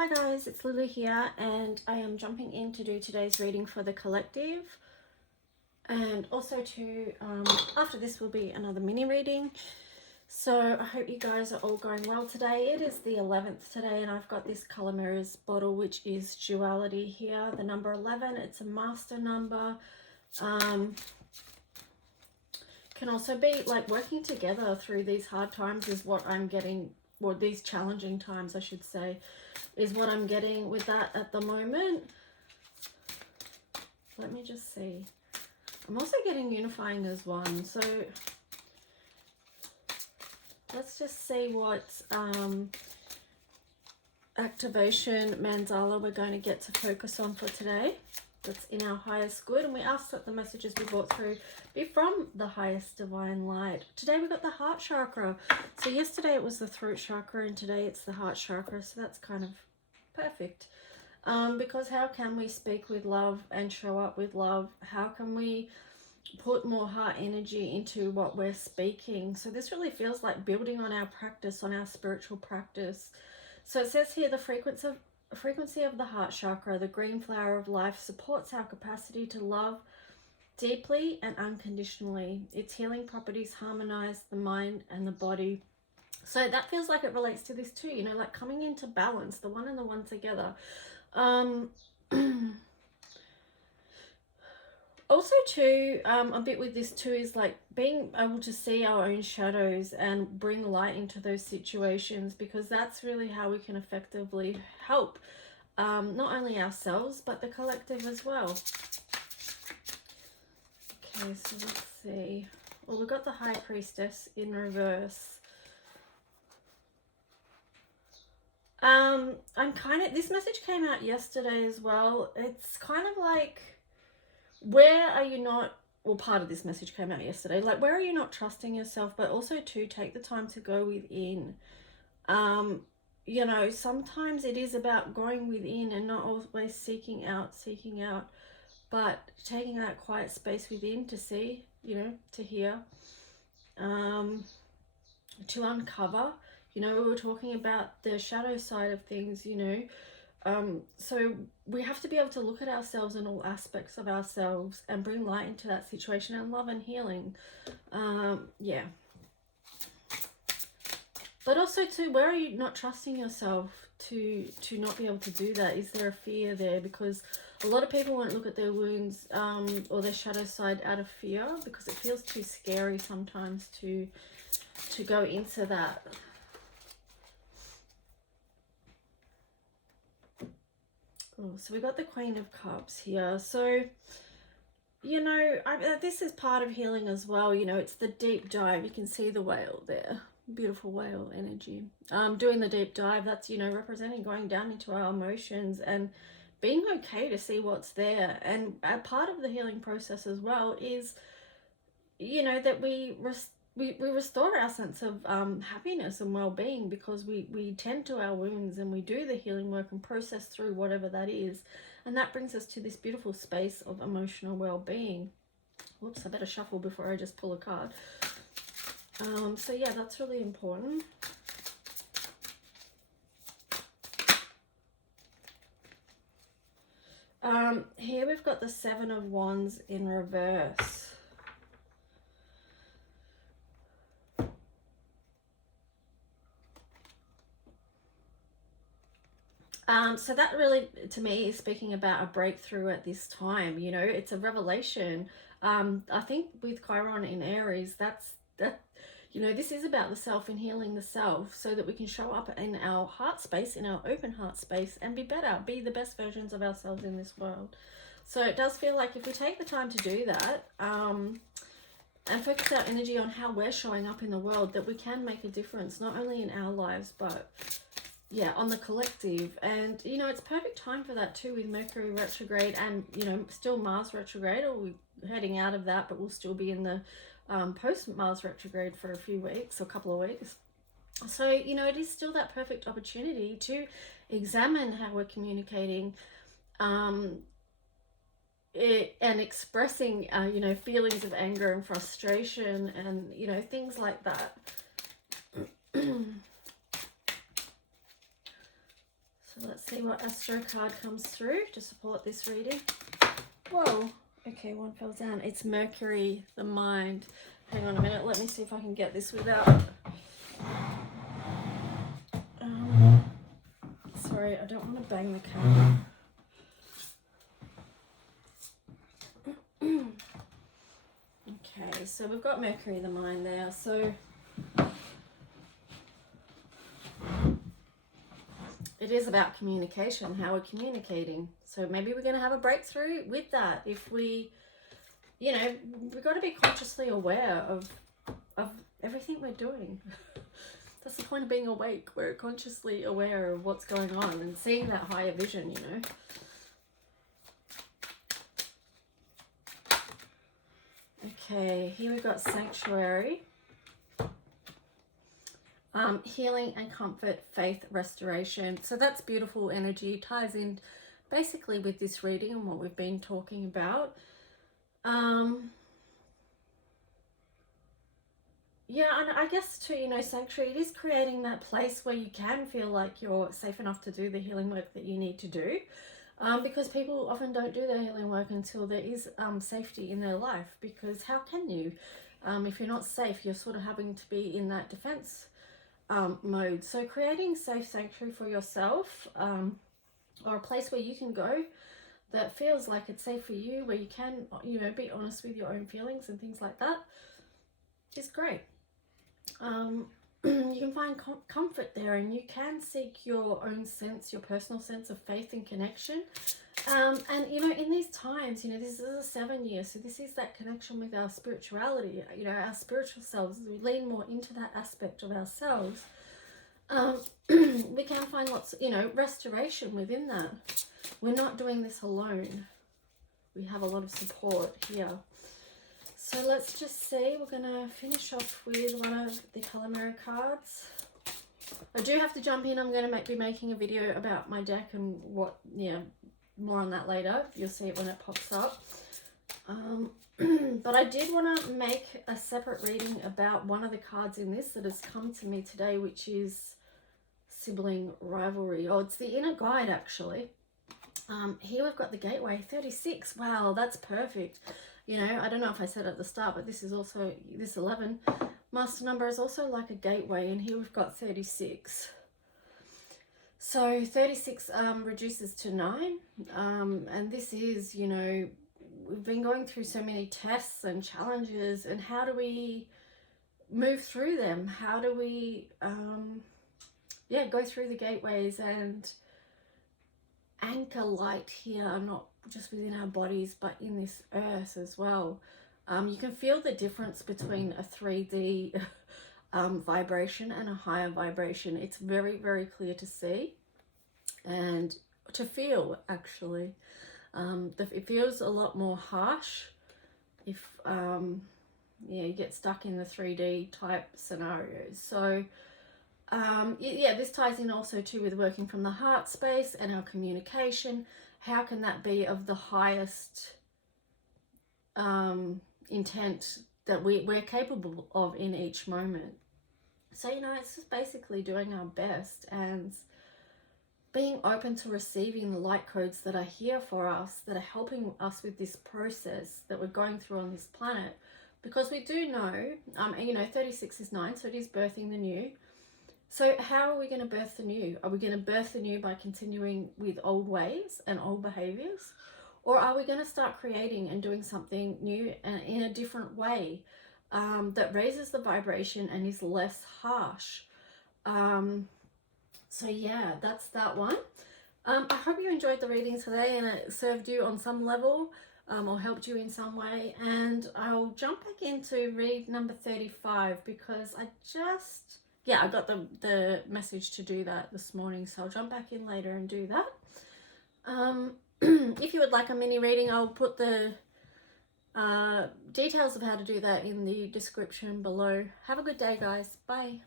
Hi guys, it's Lily here, and I am jumping in to do today's reading for the collective, and also to after this will be another mini reading. So I hope you guys are all going well today. It is the 11th today, and I've got this Color Mirrors bottle, which is duality here, the number 11. It's a master number. Can also be like working together through these hard times is what I'm getting, or these challenging times I should say, is what I'm getting with that at the moment. Let me just see. I'm also getting unifying as one. So let's just see what activation mandala we're going to get to focus on for today. That's in our highest good, and we ask that the messages we brought through be from the highest divine light. Today we got the heart chakra. So yesterday it was the throat chakra, and today it's the heart chakra. So that's kind of perfect. Because how can we speak with love and show up with love? How can we put more heart energy into what we're speaking? So this really feels like building on our practice, on our spiritual practice. So it says here the frequency of the heart chakra, the green flower of life, supports our capacity to love deeply and unconditionally. Its healing properties harmonize the mind and the body. So that feels like it relates to this too, you know, like coming into balance, the one and the one together. Also too, a bit with this too is like being able to see our own shadows and bring light into those situations, because that's really how we can effectively help not only ourselves but the collective as well. Okay, so let's see. Well, we've got the High Priestess in reverse. This message came out yesterday as well. It's kind of like, where are you not, well, part of this message came out yesterday, like where are you not trusting yourself, but also to take the time to go within. You know, sometimes it is about going within and not always seeking out, but taking that quiet space within to see, you know, to hear, to uncover. You know, we were talking about the shadow side of things, you know. So we have to be able to look at ourselves and all aspects of ourselves and bring light into that situation and love and healing. Yeah. But also too, where are you not trusting yourself to not be able to do that? Is there a fear there? Because a lot of people won't look at their wounds or their shadow side out of fear, because it feels too scary sometimes to go into that. Oh, so we got the Queen of Cups here. So, you know, this is part of healing as well. You know, it's the deep dive. You can see the whale there. Beautiful whale energy. Doing the deep dive, that's, you know, representing going down into our emotions and being okay to see what's there. And a part of the healing process as well is, you know, that we restore our sense of happiness and well-being, because we tend to our wounds and we do the healing work and process through whatever that is, and that brings us to this beautiful space of emotional well-being. Whoops, I better shuffle before I just pull a card. So yeah, that's really important. Here we've got the Seven of Wands in reverse. So that really, to me, is speaking about a breakthrough at this time. You know, it's a revelation. I think with Chiron in Aries, that, you know, this is about the self and healing the self so that we can show up in our heart space, in our open heart space, and be better, be the best versions of ourselves in this world. So it does feel like if we take the time to do that, and focus our energy on how we're showing up in the world, that we can make a difference, not only in our lives, but yeah, on the collective. And you know, it's perfect time for that too, with Mercury retrograde and, you know, still Mars retrograde, or we're heading out of that, but we'll still be in the post Mars retrograde for a few weeks or a couple of weeks. So, you know, it is still that perfect opportunity to examine how we're communicating it, and expressing you know, feelings of anger and frustration and, you know, things like that. So So let's see what Astro card comes through to support this reading. Whoa. Okay, one fell down. It's Mercury, the mind. Hang on a minute. Let me see if I can get this without... sorry, I don't want to bang the camera. Okay, so we've got Mercury, the mind there. So it is about communication, how we're communicating. So maybe we're going to have a breakthrough with that. If we, you know, we've got to be consciously aware of everything we're doing. That's the point of being awake. We're consciously aware of what's going on and seeing that higher vision, you know. Okay, here we've got Sanctuary. Healing and comfort, faith, restoration. So that's beautiful energy. Ties in basically with this reading and what we've been talking about. Yeah, and I guess too, you know, Sanctuary, it is creating that place where you can feel like you're safe enough to do the healing work that you need to do. Because people often don't do their healing work until there is safety in their life. Because how can you? If you're not safe, you're sort of having to be in that defense mode. So creating safe sanctuary for yourself, or a place where you can go that feels like it's safe for you, where you can, you know, be honest with your own feelings and things like that, is great. You can find comfort there, and you can seek your own sense, your personal sense of faith and connection. And you know, in these times, you know, this is a 7 year, so this is that connection with our spirituality, you know, our spiritual selves. We lean more into that aspect of ourselves. We can find lots, you know, restoration within that. We're not doing this alone. We have a lot of support here. So let's just see, we're going to finish off with one of the Color Mirror cards. I do have to jump in. I'm going to be making a video about my deck and what, yeah, more on that later. You'll see it when it pops up. But I did want to make a separate reading about one of the cards in this that has come to me today, which is Sibling Rivalry. Oh, it's the Inner Guide, actually. Here we've got the Gateway, 36. Wow, that's perfect. You know, I don't know if I said at the start, but this is also, this 11 master number is also like a gateway, and here we've got 36. So 36 reduces to 9, and this is, you know, we've been going through so many tests and challenges, and how do we move through them? How do we, yeah, go through the gateways and anchor light here, not just within our bodies, but in this earth as well. You can feel the difference between a 3D vibration and a higher vibration. It's very, very clear to see and to feel, actually. It feels a lot more harsh if yeah, you get stuck in the 3D type scenarios. So yeah, this ties in also too with working from the heart space and our communication. How can that be of the highest intent that we're capable of in each moment? So, you know, it's just basically doing our best and being open to receiving the light codes that are here for us, that are helping us with this process that we're going through on this planet. Because we do know, you know, 36 is 9, so it is birthing the new. So how are we going to birth the new? Are we going to birth the new by continuing with old ways and old behaviors? Or are we going to start creating and doing something new and in a different way that raises the vibration and is less harsh? So yeah, that's that one. I hope you enjoyed the reading today and it served you on some level or helped you in some way. And I'll jump back into read number 35 because I just... yeah, I got the message to do that this morning, so I'll jump back in later and do that. If you would like a mini reading, I'll put the details of how to do that in the description below. Have a good day, guys. Bye.